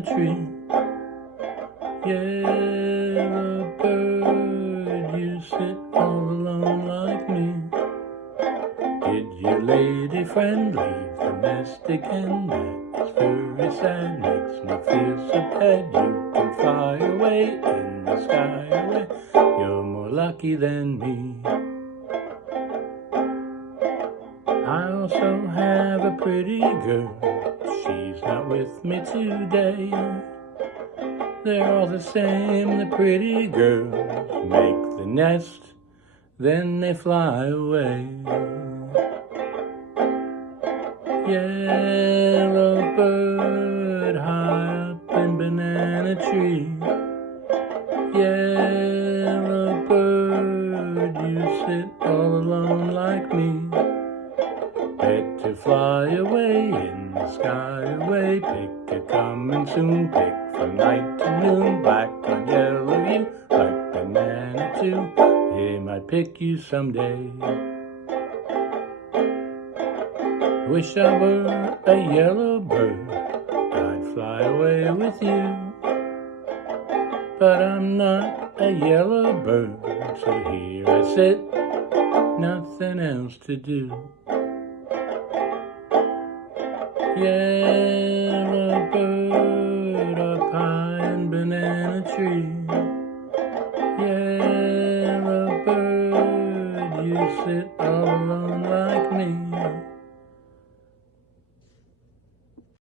banana tree. Yellow bird, you sit all alone like me. Did your lady friend leave the nest again? That is very sad, makes me feel so bad. You can fly away in the sky away. You're more lucky than me. I also have a pretty girl. She's not with me today. They're all the same, the pretty girls make the nest, then they fly away. Yellow bird high up in banana tree. Yellow bird, you sit all alone like me. Bet to fly away in the sky away. Pick a coming soon, pick from night to noon. Black and yellow you, like banana too. They might pick you someday. Wish I were a yellow bird, I'd fly away with you. But I'm not a yellow bird, so here I sit, nothing else to do. Yellow bird,